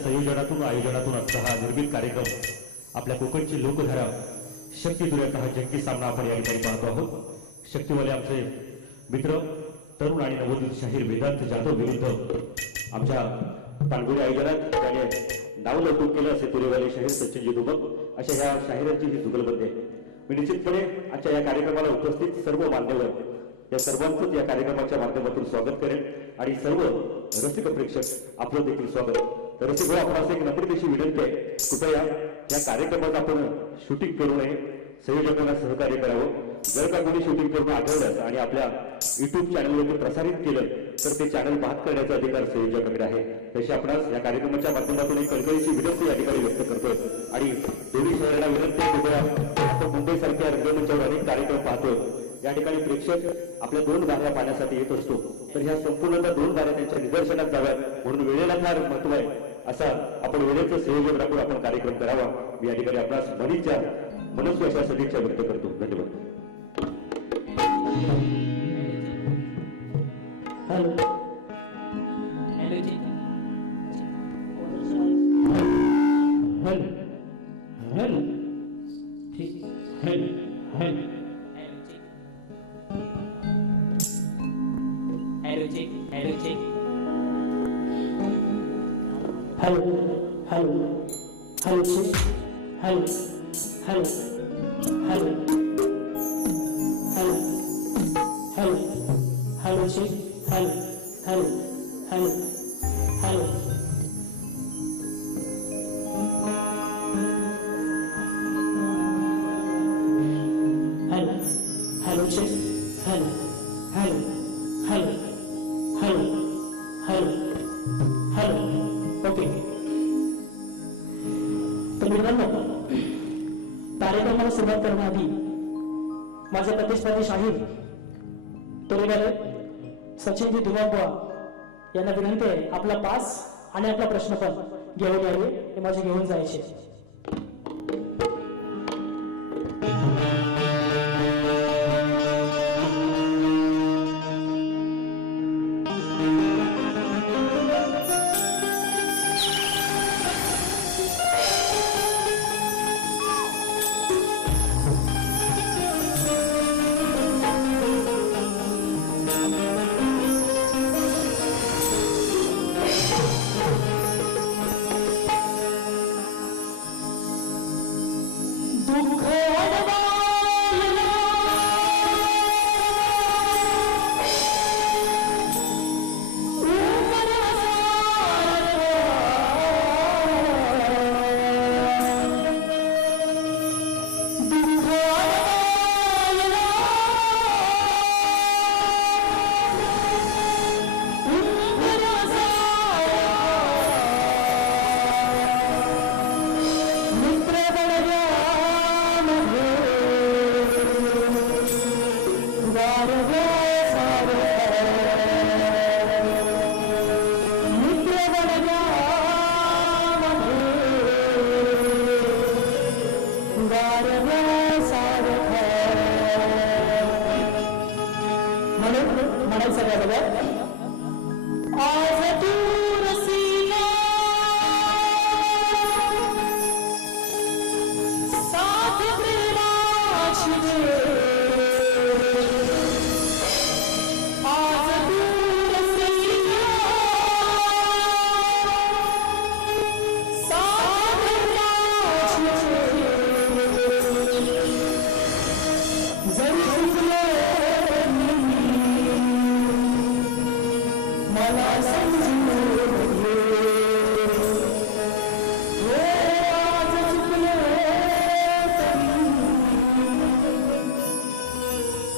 संयोजनातून आयोजनातून आजचा हा निर्मित कार्यक्रम आपल्या कोकणची लोकधारा शक्ती दुर्याचा हा जंगी सामना आपण या ठिकाणी पाहतो आहोत. शक्तीवाले आमचे मित्र तरुण आणि नवोदित शाहीर वेदांत जाधव विरुद्ध आमच्या पानगुडी आयोजनात त्याने नाव लौकिक केलं असे तुरेवाले शाहीर सचिनजी दुबक. अशा ह्या शाहिरांची ही जुगलबंदी आहे. मी निश्चितपणे आजच्या या कार्यक्रमाला उपस्थित सर्व मान्यवर या सर्वांचंच या कार्यक्रमाच्या माध्यमातून स्वागत करेन. आणि सर्व रसिक प्रेक्षक आपलं देखील स्वागत. तर असे भाऊ, आपण असं एक नम्र विनंती आहे. कृपया या कार्यक्रमात आपण शूटिंग करू नये. संयोजकांना सहकार्य करावं. जर का कोणी शूटिंग करून आठवलं आणि आपल्या युट्यूब चॅनलवरती प्रसारित केलं तर ते चॅनल बाद करण्याचा अधिकार संयोजकाकडे आहे. तशी आपणास या कार्यक्रमाच्या माध्यमातून एक कळकळीची विनंती या ठिकाणी व्यक्त करतोय. आणि दोन्ही शहराला विनंती आहे कृपया आपण मुंबईसारख्या रंगमंचावर अनेक कार्यक्रम पाहतो या ठिकाणी प्रेक्षक आपल्या दोन गाड्या पाहण्यासाठी येत असतो. तर ह्या संपूर्णतः दोन गाड्या त्यांच्या निदर्शनात जाव्यात. म्हणून वेळेला फार महत्त्व आहे. असा आपण वेळेचं संयोजन राखून आपण कार्यक्रम करावा. मी या ठिकाणी आपणास मनीच्या मनस्वी अशा सदिच्छा व्यक्त करतो. धन्यवाद. Hello check hello hello hello hello hello hello. Okay. तर मित्रांनो कार्यक्रमाला सुरुवात करण्याआधी माझे प्रतिस्पर्धी शाहीर तोरेवाले सचिनजी धुमाबुवा यांना विनंती आहे आपला पास आणि आपला प्रश्न पण घेऊन यावे हे माझे घेऊन जायचे.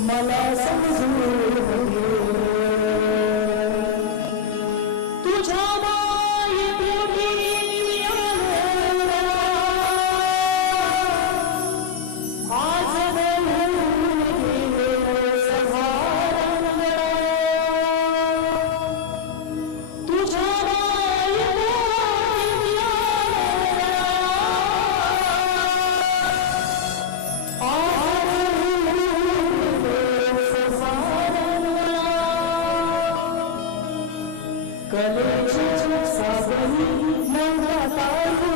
मला समजून घे. Thank you.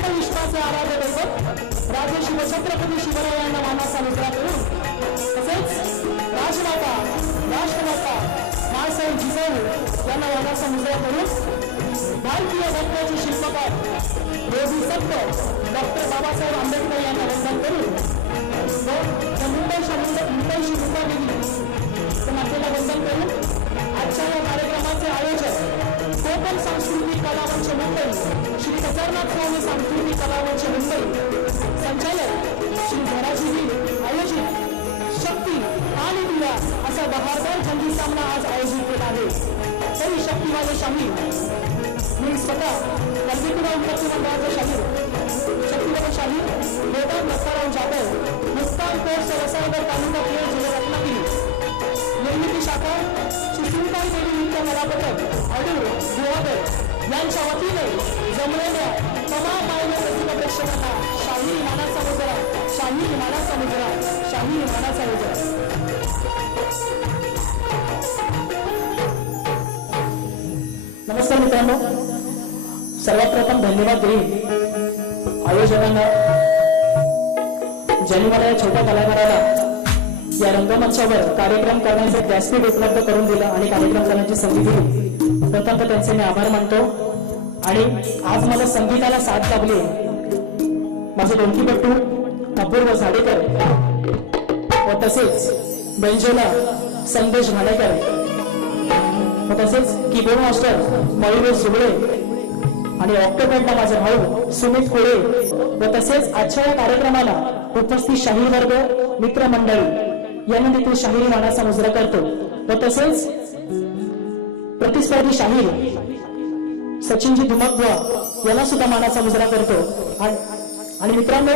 अखंड विश्वास आराध्य दैवत राजे शिवछत्रपती शिवरायांना मानाचा मुद्रा करून तसेच राजमाता राष्ट्रमाता माळसाहेब जिजाऊ यांना मानाचा मुद्रा करून भारतीय घटनेचे शिल्पकार योगी सत्य डॉक्टर बाबासाहेब आंबेडकर यांना वंदन करून मुंबईच्या मुंबई मुंबईशी मुंबई निघली तर आपल्याला वंदन करून आजच्या या कार्यक्रमाचे आयोजक कोकण सांस्कृतिक कलावंच मुंबई श्री केदारनाथ स्वामी सांस्कृतिक कलावंच मुंबई संचालक श्री धराजी आयोजित शक्ती आणि दिया असा बहारदार जंगी सामना आज आयोजित केला आहे. तरी शक्ती माझे शाहीर मी स्वतः कल्पितराव विकास मंडळाचे शाहीर शक्तीवाले शाहीर वेदांत नसताराव जाधव मुस्तान कोर्स रसायगर तालुका खेळ जिल्हा रत्नागिरी. निर्मिती शाखा श्री सुनताई देवी नृत्य कलापथक अडूर गुहागर यांच्या वतीने जमलेल्या तमाम मायने प्रसिद्ध प्रेक्षकांना शाही मानाचा मुजरा शाही मानाचा मुजरा शाही मानाचा मुजरा नमस्कार मित्रांनो. सर्वात प्रथम धन्यवाद देईन आयोजकांना ज्यांनी मला या छोट्या कलाकाराला या रंगमंचावर कार्यक्रम करण्याचे एक व्यासपीठ उपलब्ध करून दिलं आणि कार्यक्रम करण्याची संधी दिली. प्रथम तर त्यांचे मी आभार मानतो. आणि आज मला संगीताला साथ लाभली माझे डोंकीपट्टू अपूर्व झाडेकर व तसेच बेंजोला संदेश भाडेकर व तसेच कीबोर्ड मास्टर मयुरेश सुगळे आणि ऑक्टोबरला माझे भाऊ सुमित कोळे व तसेच आजच्या या कार्यक्रमाला उपस्थित शाहीर वर्ग मित्रमंडळी यांना देखील शाहिरी मानाचा मुजरा करतो. व तसेच प्रतिस्पर्धी शाहीर. सचिनजी धुमकबुवा याला सुद्धा मानाचा मुजरा करतो. आणि मित्रांनो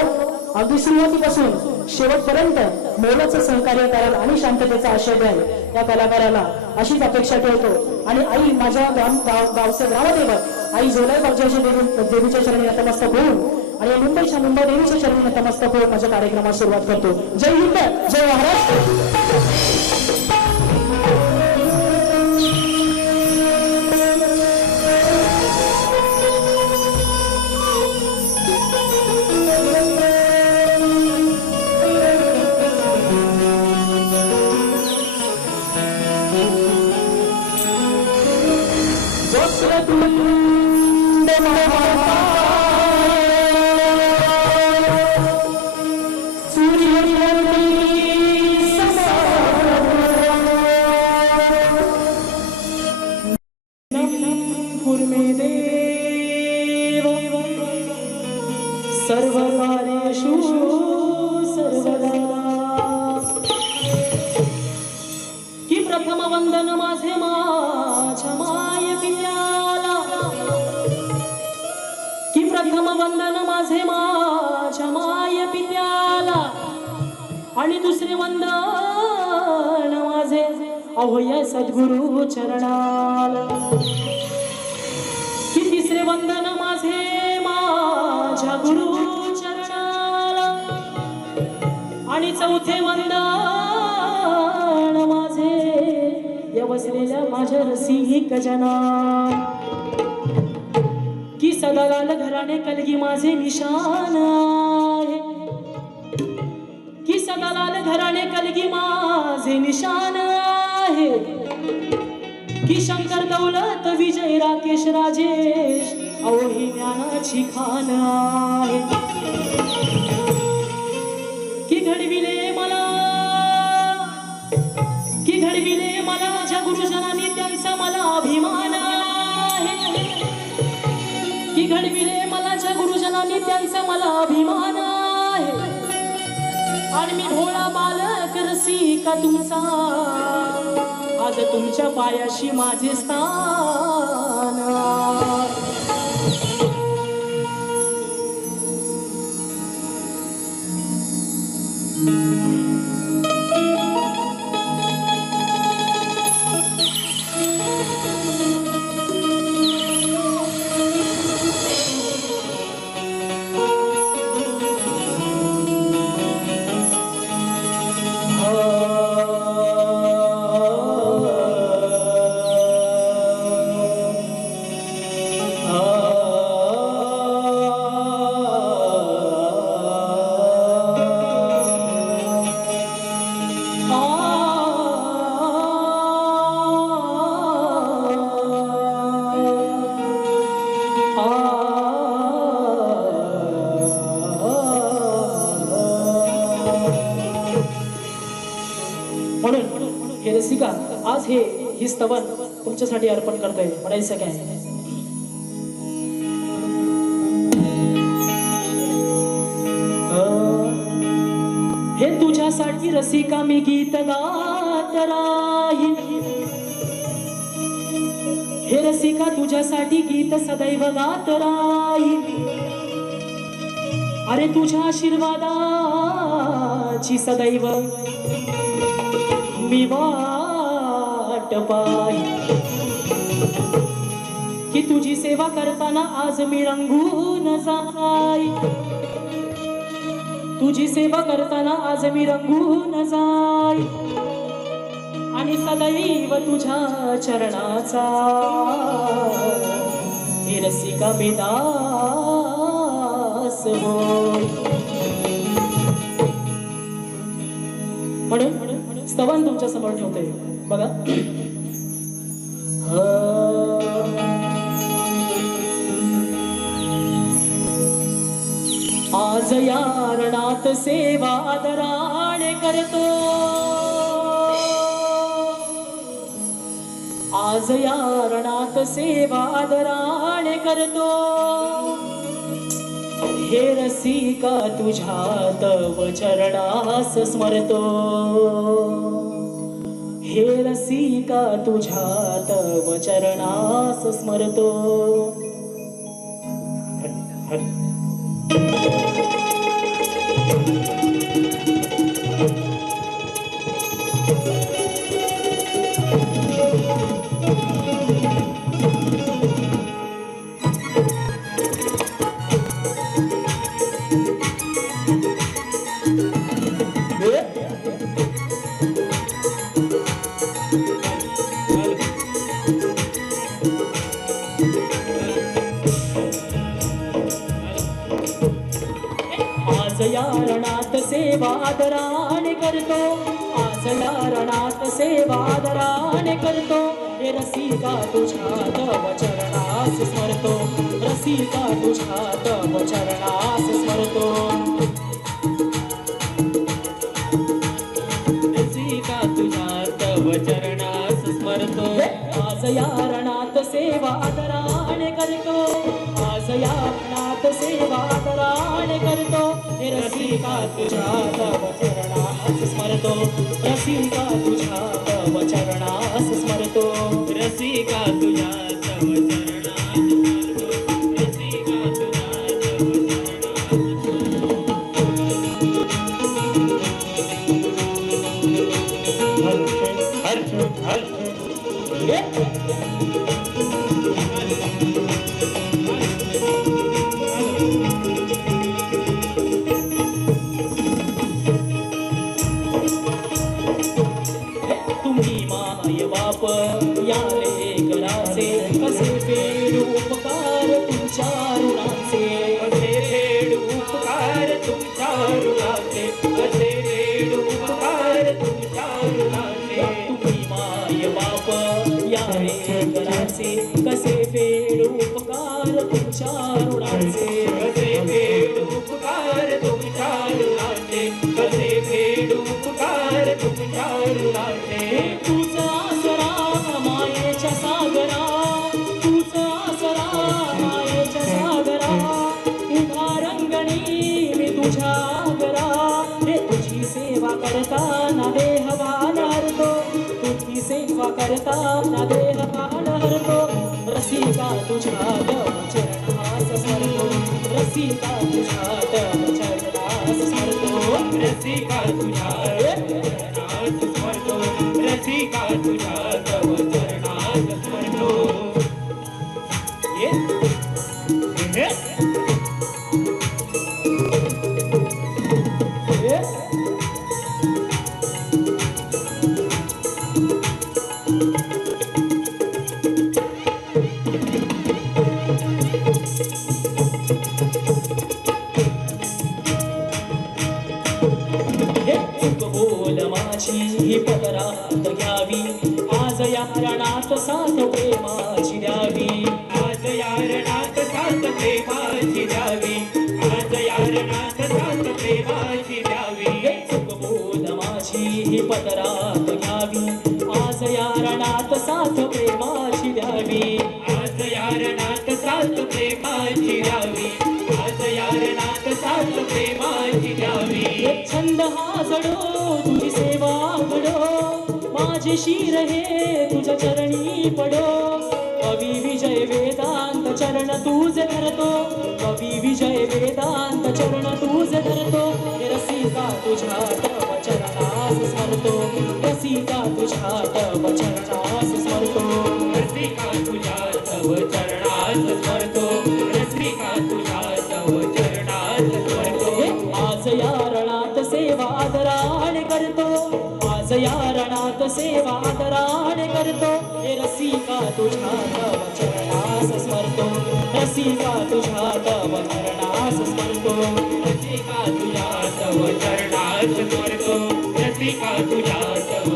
अगदी सुरुवातीपासून शेवटपर्यंत मोलाचं सहकार्य कराल आणि शांततेचा आशय द्याल या कलाकाराला अशीच अपेक्षा ठेवतो. आणि आई माझ्या ग्राम गाव गावचं ग्रामदेवत आई जोलाई बागजाच्या देवी देवीच्या चरणी नतमस्तक होऊन आणि मुंबईच्या मुंबई देवीच्या चरणी नतमस्तक होऊन माझ्या कार्यक्रमास सुरुवात करतो. जय हिंद जय महाराष्ट्र! प्रथम वंदन माझे माझ्या माय पित्याला. की प्रथम वंदन माझे माझ्या माय पित्याला. आणि दुसरे वंदन माझे अहोय सद्गुरु चरणाला. की तिसरे वंदन माझे माझ्या गुरु चरणाला. आणि चौथे वंदन या बसलेल्या माझ्या रसिक जना की सदालाल घराणे कलगी माझे निशान आहे. की सदालाल घराणे कलगी माझे निशान आहे. की शंकर दौलत विजय राकेश राजेश अहो ही ज्ञानाची खान आहे. की घडविले मला की घडविले मला माझ्या गुरुजनांनी त्यांचा मला अभिमान आहे. की घडविले मला ज्या गुरुजनांनी त्यांचा मला अभिमान आहे. आणि मी भोळा बालक रसिका तुमचा? आज तुमच्या पायाशी माझे स्थान स्तवन तुमच्यासाठी अर्पण करतोय. म्हणायचं काय? हे तुझ्यासाठी रसिका मी गीत गात राही हे रसिका तुझ्यासाठी गीत सदैव गात राहील अरे तुझ्या आशीर्वादाची सदैव मी वा वाट पाही की तुझी सेवा करताना आज मी रंगून जाई तुझी सेवा करताना आज मी रंगून जाई आणि सदैव तुझ्या चरणाचा. हे रसिका बेदास होय. म्हणून स्तवन तुमच्यासमोर ठेवते. बघा. आज या रणात सेवा आदराने करतो. आज या रणात सेवा आदराने करतो. हे रसिका तुझ्या तव चरणास स्मरतो. हे रसिका तुझ्या तव चरणास स्मरतो. आज या रणात सेवा करतो. आज या रणात करतो. हे रसिका तुझ्या तव चरणास स्मरतो. रसिका तुझ्या तव चरणास स्मरतो. आज या रणात सेवा आदराने करतो. आज या रणात सेवा आदराने करतो. हे रसिका तुझ्या तव करता ना देह वान हरतो तुझी सेवा करताना देह वान हरतो. रसिका तुझ्या चरणास रसिका तुझ्या चरणास रसिका तुझ्या चरणास रसिका आनंद हा जडो तुझी सेवा घडो माझे शिर हे तुझ्या चरणी पडो. कवी विजय वेदांत चरण तूज धरतो. कवी विजय वेदांत चरण तूज धरतो. रसिका तुझ्या तव चरणास स्मरतो. रसिका तुझ्या तव चरणास स्मरतो. रसिका सेवा आदराण करतो. हे रसिका तुझ्या तव चरणास स्मरतो. रसिका तुझ्या तव चरणास स्मरतो. रसिका तुझ्या तव चरणास स्मरतो. रसिका तुझ्या तव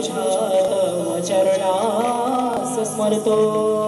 तुझ्या चरणास स्मरतो